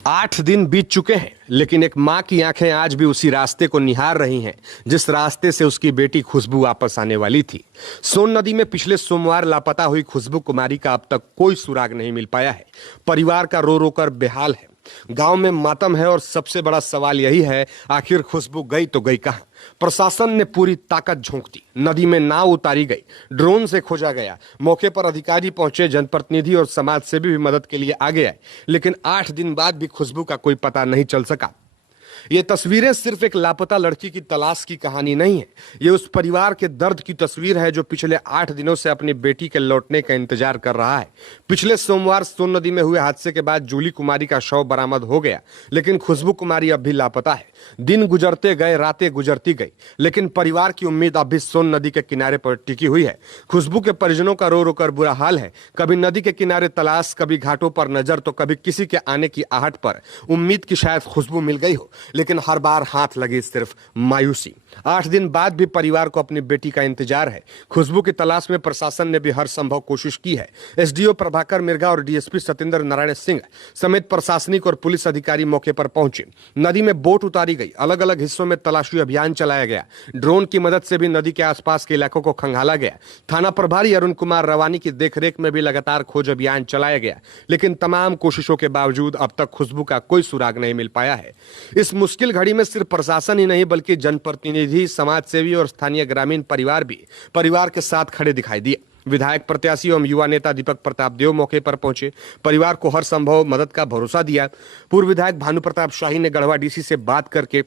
8 दिन बीत चुके हैं, लेकिन एक माँ की आंखें आज भी उसी रास्ते को निहार रही हैं जिस रास्ते से उसकी बेटी खुशबू वापस आने वाली थी। सोन नदी में पिछले सोमवार लापता हुई खुशबू कुमारी का अब तक कोई सुराग नहीं मिल पाया है। परिवार का रो रो कर बेहाल है, गांव में मातम है और सबसे बड़ा सवाल यही है, आखिर खुशबू गई तो गई कहां? प्रशासन ने पूरी ताकत झोंक दी, नदी में नाव उतारी गई, ड्रोन से खोजा गया, मौके पर अधिकारी पहुंचे, जनप्रतिनिधि और समाज सेवी भी मदद के लिए आगे आए, लेकिन 8 दिन बाद भी खुशबू का कोई पता नहीं चल सका। ये तस्वीरें सिर्फ एक लापता लड़की की तलाश की कहानी नहीं है, ये उस परिवार के दर्द की तस्वीर है जो पिछले 8 दिनों से अपनी बेटी के लौटने का इंतजार कर रहा है। पिछले सोमवार सोन नदी में हुए हादसे के बाद जूली कुमारी का शव बरामद हो गया, लेकिन खुशबू कुमारी अब भी लापता है। दिन गुजरते गए, रातें गुजरती गई, लेकिन परिवार की उम्मीद अब भी सोन नदी के किनारे पर टिकी हुई है। खुशबू के परिजनों का रो रो कर बुरा हाल है, कभी नदी के किनारे तलाश, कभी घाटों पर नजर, तो कभी किसी के आने की आहट पर उम्मीद की शायद खुशबू मिल गई हो, लेकिन हर बार हाथ लगी सिर्फ मायूसी। 8 दिन बाद भी परिवार को अपनी बेटी का इंतजार है। खुशबू की तलाश में प्रशासन ने भी हर संभव कोशिश की है। एसडीओ प्रभाकर मिर्गा और डीएसपी सत्येंद्र नारायण सिंह समेत प्रशासनिक और पुलिस अधिकारी मौके पर पहुंचे। नदी में बोट उतारी गई, अलग अलग हिस्सों में तलाशी अभियान चलाया गया, ड्रोन की मदद से भी नदी के आसपास के इलाकों को खंगाला गया। थाना प्रभारी अरुण कुमार रवानी की देखरेख में भी लगातार खोज अभियान चलाया गया, लेकिन तमाम कोशिशों के बावजूद अब तक खुशबू का कोई सुराग नहीं मिल पाया है। इस मुश्किल घड़ी में सिर्फ प्रशासन ही नहीं बल्कि जनप्रतिनिधि, समाज सेवी और स्थानीय ग्रामीण परिवार भी परिवार के साथ खड़े दिखाई दिए। विधायक प्रत्याशी एवं युवा नेता दीपक प्रताप देव मौके पर पहुंचे, परिवार को हर संभव मदद का भरोसा दिया। पूर्व विधायक भानु प्रताप शाही ने गढ़वा डीसी से बात करके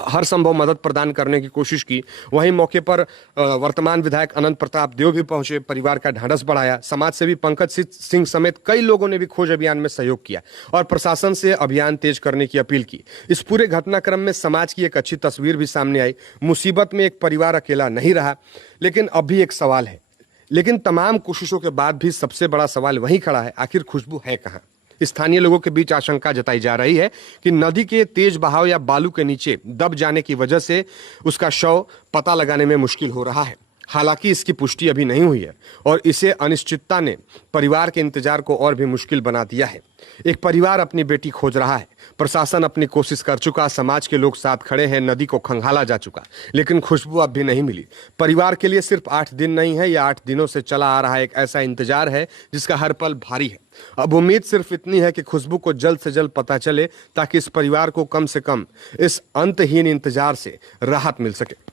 हर संभव मदद प्रदान करने की कोशिश की। वहीं मौके पर वर्तमान विधायक अनंत प्रताप देव भी पहुंचे, परिवार का ढांढस बढ़ाया। समाज सेवी पंकज सिंह समेत कई लोगों ने भी खोज अभियान में सहयोग किया और प्रशासन से अभियान तेज करने की अपील की। इस पूरे घटनाक्रम में समाज की एक अच्छी तस्वीर भी सामने आई। मुसीबत में एक परिवार अकेला नहीं रहा, लेकिन अब भी एक सवाल है, लेकिन तमाम कोशिशों के बाद भी सबसे बड़ा सवाल वहीं खड़ा है, आखिर खुशबू है कहां? स्थानीय लोगों के बीच आशंका जताई जा रही है कि नदी के तेज बहाव या बालू के नीचे दब जाने की वजह से उसका शव पता लगाने में मुश्किल हो रहा है। हालांकि इसकी पुष्टि अभी नहीं हुई है और इसे अनिश्चितता ने परिवार के इंतजार को और भी मुश्किल बना दिया है। एक परिवार अपनी बेटी खोज रहा है, प्रशासन अपनी कोशिश कर चुका, समाज के लोग साथ खड़े हैं, नदी को खंगाला जा चुका, लेकिन खुशबू अब भी नहीं मिली। परिवार के लिए सिर्फ 8 दिन नहीं है, यह 8 दिनों से चला आ रहा एक ऐसा इंतजार है जिसका हर पल भारी है। अब उम्मीद सिर्फ इतनी है कि खुशबू को जल्द से जल्द पता चले, ताकि इस परिवार को कम से कम इस अंतहीन इंतजार से राहत मिल सके।